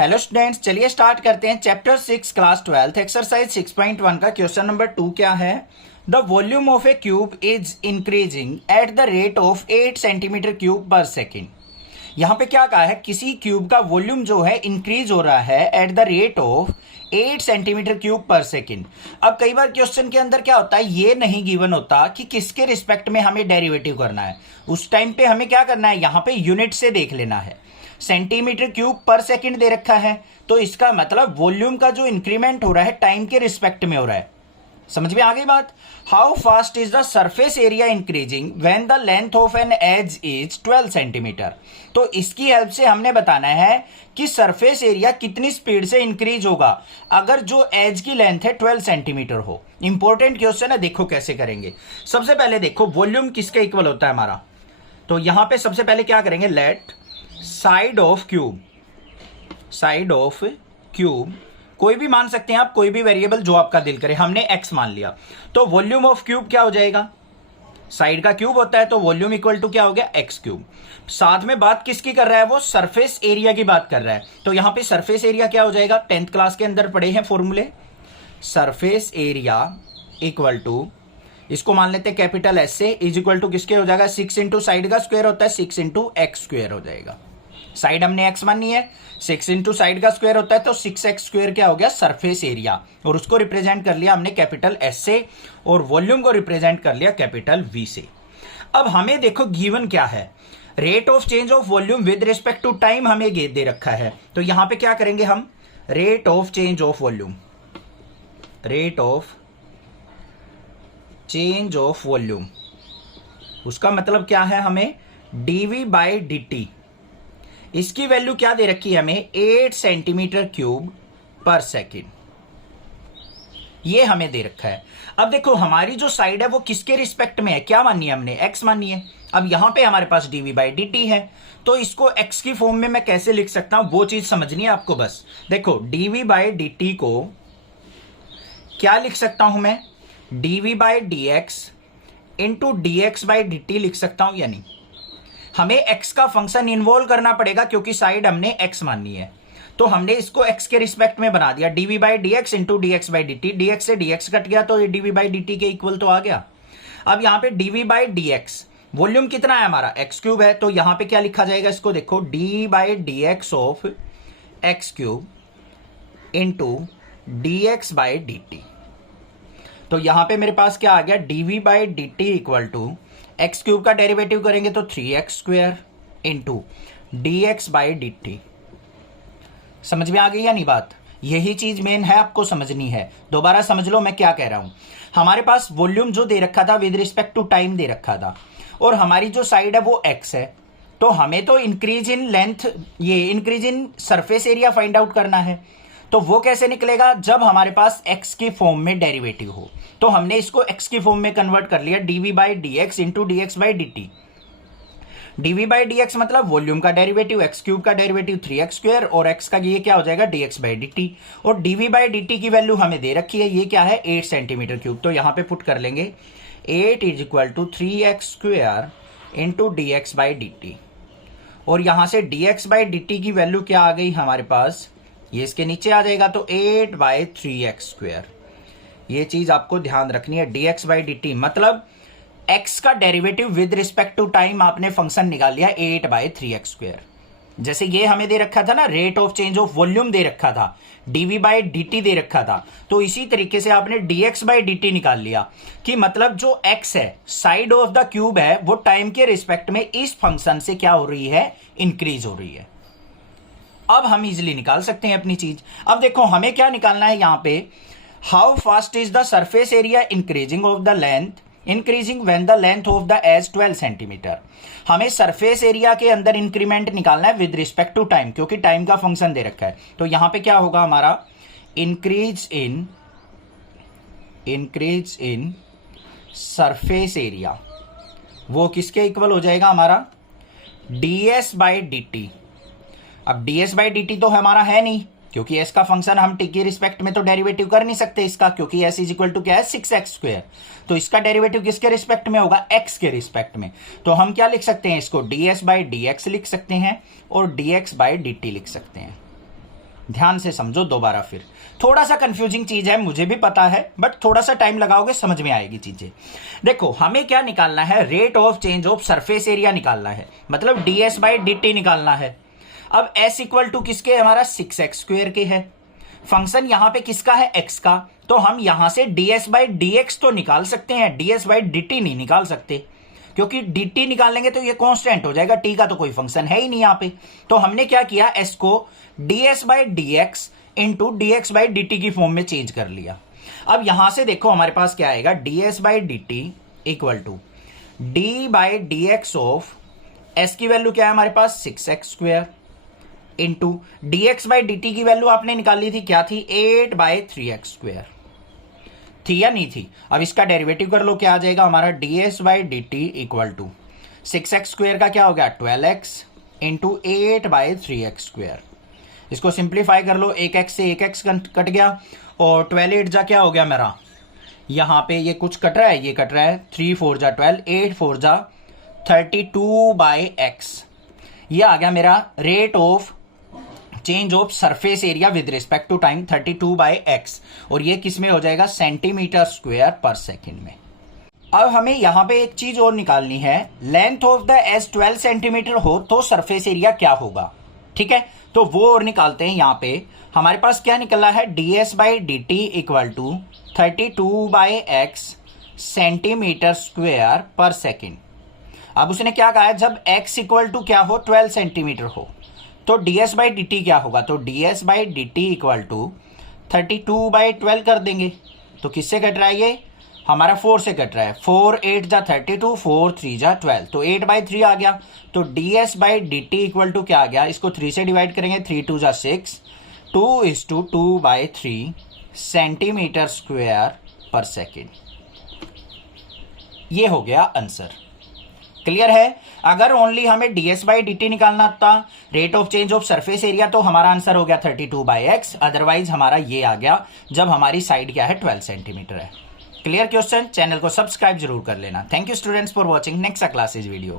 Hello students, चलिए start करते हैं। चैप्टर 6 क्लास 12 एक्सरसाइज 6.1 का क्वेश्चन नंबर 2 क्या है। The volume of A cube is increasing at the rate of 8 centimetre cube पर सेकेंड। यहाँ पे क्या कहा है, किसी क्यूब का वॉल्यूम जो है इंक्रीज हो रहा है at the rate of 8 centimetre cube पर सेकेंड। अब कई बार क्वेश्चन के अंदर क्या होता है, ये नहीं गिवन होता कि किसके रिस्पेक्ट में हमें डेरिवेटिव करना है। उस टाइम पे हमें क्या करना है, यहाँ पे यूनिट से देख लेना है। सेंटीमीटर क्यूब पर सेकंड दे रखा है, तो इसका मतलब वॉल्यूम का जो इंक्रीमेंट हो रहा है टाइम के रिस्पेक्ट में हो रहा है। समझ में आ गई बात। How fast is the surface area increasing when the length of an edge is 12 centimetre. तो इसकी हेल्प से हमने बताना है कि सरफेस एरिया कितनी स्पीड से इंक्रीज होगा अगर जो एज की लेंथ है 12 सेंटीमीटर हो। इंपॉर्टेंट क्वेश्चन है, देखो कैसे करेंगे। सबसे पहले देखो वॉल्यूम किसके इक्वल होता है हमारा, तो यहां पे सबसे पहले क्या करेंगे, लेट साइड ऑफ क्यूब कोई भी मान सकते हैं आप, कोई भी वेरिएबल जो आपका दिल करे। हमने x मान लिया, तो वॉल्यूम ऑफ क्यूब क्या हो जाएगा, साइड का क्यूब होता है तो वॉल्यूम इक्वल टू क्या हो गया, x क्यूब। साथ में बात किसकी कर रहा है, वो सरफेस एरिया की बात कर रहा है। तो यहां पे सरफेस एरिया क्या हो जाएगा, 10th क्लास के अंदर पढ़े हैं फॉर्मूले। सरफेस एरिया इक्वल टू, इसको मान लेते हैं कैपिटल एस से, इज इक्वल टू किसके हो जाएगा, 6 इंटू साइड का स्क्वायर होता है 6 इंटू एक्स स्क्वायर हो जाएगा। साइड हमने एक्स मानी है, 6 इंटू साइड का स्क्वायर होता है तो 6x स्क्वायर क्या हो गया, सरफेस एरिया। और उसको रिप्रेजेंट कर लिया हमने कैपिटल एस से, और वॉल्यूम को रिप्रेजेंट कर लिया कैपिटल वी से। अब हमें देखो गिवन क्या है, rate of change of volume with respect to time हमें दे रखा है। तो यहां पे क्या करेंगे हम, rate of change of volume, rate of change of volume, उसका मतलब क्या है, हमें dv बाई dt, इसकी वैल्यू क्या दे रखी है हमें, 8 सेंटीमीटर क्यूब पर सेकेंड, ये हमें दे रखा है। अब देखो हमारी जो साइड है वो किसके रिस्पेक्ट में है, क्या माननी है हमने, x माननी है। अब यहां पे हमारे पास dv बाई dt है, तो इसको x की फॉर्म में मैं कैसे लिख सकता हूं, वो चीज समझनी है आपको। बस देखो dv बाई dt को क्या लिख सकता हूं मैं, dv by dx into dx by dt लिख सकता हूं, यानी हमें x का फंक्शन इन्वॉल्व करना पड़ेगा क्योंकि साइड हमने x माननी है। तो हमने इसको x के रिस्पेक्ट में बना दिया, dv by dx into dx by dt, dx से dx कट गया तो ये dv बाई dt के इक्वल तो आ गया। अब यहां पे dv बाई dx, वॉल्यूम कितना है हमारा, x क्यूब है, तो यहां पे क्या लिखा जाएगा, इसको देखो d by dx of x cube into dx by dt। तो यहां पे मेरे पास क्या आ गया, dv by dt equal to x cube का डेरिवेटिव करेंगे तो 3x square into dx by dt। समझ में आ गई या नहीं बात, यही चीज मेन है, आपको समझनी है। दोबारा समझ लो मैं क्या कह रहा हूं। हमारे पास वॉल्यूम जो दे रखा था विद रिस्पेक्ट टू टाइम दे रखा था, और हमारी जो साइड है वो x है, तो हमें तो इंक्रीज इन लेंथ, ये increase in surface area find out करना है। तो वो कैसे निकलेगा, जब हमारे पास x की फॉर्म में डेरिवेटिव हो। तो हमने इसको x की फॉर्म में कन्वर्ट कर लिया, dv by dx into dx by dt। dv by dx मतलब वॉल्यूम का डेरिवेटिव, x क्यूब का डेरिवेटिव 3x स्क्वायर, और x का ये क्या हो जाएगा, dx बाई dt। और dv बाई dt की वैल्यू हमें दे रखी है, ये क्या है, 8 सेंटीमीटर क्यूब। तो यहां पे पुट कर लेंगे 8 is equal to 3x square into dx by dt। और यहां से dx बाई dt की वैल्यू क्या आ गई हमारे पास, ये इसके नीचे आ जाएगा, तो 8 बाई 3x स्क्वायर। ये चीज आपको ध्यान रखनी है, dx बाई dt मतलब x का derivative with respect to time आपने फंक्शन निकाल लिया 8 बाई 3x स्क्वायर। जैसे ये हमें दे रखा था ना, rate of change of volume दे रखा था, dv बाई dt दे रखा था, तो इसी तरीके से आपने dx बाई dt निकाल लिया कि मतलब जो x है, साइड ऑफ द क्यूब है, वो टाइम के रिस्पेक्ट में इस फंक्शन से क्या हो रही है, इंक्रीज हो रही है। अब हम इजिली निकाल सकते हैं अपनी चीज। अब देखो हमें क्या निकालना है यहां पे, how fast is the surface area increasing of the length, increasing when the length of the edge 12 centimetre. हमें सरफेस एरिया के अंदर इंक्रीमेंट निकालना है विद रिस्पेक्ट टू टाइम, क्योंकि टाइम का फंक्शन दे रखा है। तो यहां पे क्या होगा हमारा, इंक्रीज इन सरफेस एरिया, वो किसके इक्वल हो जाएगा हमारा, ds बाई dt। अब ds बाई dt तो हमारा है नहीं, क्योंकि s का फंक्शन हम t के रिस्पेक्ट में तो डेरिवेटिव कर नहीं सकते इसका, क्योंकि s इज इक्वल टू क्या है, 6x स्क्वायर। तो इसका डेरिवेटिव किसके रिस्पेक्ट में होगा, x के रिस्पेक्ट में। तो हम क्या लिख सकते हैं, इसको ds बाई dx लिख सकते हैं और dx बाई dt लिख सकते हैं। ध्यान से समझो दोबारा फिर, थोड़ा सा कंफ्यूजिंग चीज है, मुझे भी पता है, बट थोड़ा सा टाइम लगाओगे समझ में आएगी चीजें। देखो हमें क्या निकालना है, rate of change of surface area निकालना है, मतलब ds/dt निकालना है। अब s इक्वल टू किसके, हमारा 6x² के है, फंक्शन यहां पे किसका है, x का, तो हम यहां से ds/dx तो निकाल सकते हैं, ds/dt नहीं निकाल सकते, क्योंकि dt निकालेंगे तो ये कांस्टेंट हो जाएगा, t का तो कोई फंक्शन है ही नहीं यहां पे। तो हमने क्या किया, s को ds/dx इंटू dx/dt की फॉर्म में चेंज कर लिया। अब यहां से देखो हमारे पास क्या आएगा, ds/dt equal to d/dx of s की वैल्यू क्या है हमारे पास 6x² इंटू dx/dt की वैल्यू आपने निकाली थी, क्या थी 8/3x², थी या नहीं थी। अब इसका डेरिवेटिव कर लो, क्या आ जाएगा हमारा ds/dt इक्वल टू 6x² का क्या हो गया 12x इंटू 8/3x²। इसको सिंप्लीफाई कर लो, 1x से 1x कट गया और 12 8 जा क्या हो गया मेरा, यहां पे ये कुछ कट रहा है, ये कट रहा है, 3 4 जा 12, 8 4 जा 32/x। ये आ गया मेरा rate of change of surface area with respect to time 32/x, और ये किस में हो जाएगा, cm²/सेकेंड में। अब हमें यहां पे एक चीज और निकालनी है, length of the S 12 centimetre हो तो सरफेस एरिया क्या होगा, ठीक है, तो वो और निकालते हैं। यहां पे हमारे पास क्या निकला है, ds/dt इक्वल टू 32/x cm²/सेकेंड। अब उसने क्या कहा है, जब x इक्वल टू क्या हो 12 सेंटीमीटर हो तो ds/dt क्या होगा, तो ds/dt इक्वल टू 32/12 कर देंगे। तो किससे कट रहा है, ये हमारा 4 से कट रहा है, 4 8 जा 32, 4 3 जा 12, तो 8/3 आ गया। तो ds/dt इक्वल टू क्या आ गया, इसको 3 से डिवाइड करेंगे, 3 2 जा 6, 2:2/3 cm²/सेकेंड। ये हो गया आंसर। क्लियर है। अगर ओनली हमें ds/dt निकालना था, rate of change of surface area, तो हमारा आंसर हो गया 32/x, अदरवाइज हमारा ये आ गया जब हमारी साइड क्या है 12 सेंटीमीटर है। Clear question. चैनल को सब्सक्राइब जरूर कर लेना। Thank you students for watching. Next classes video.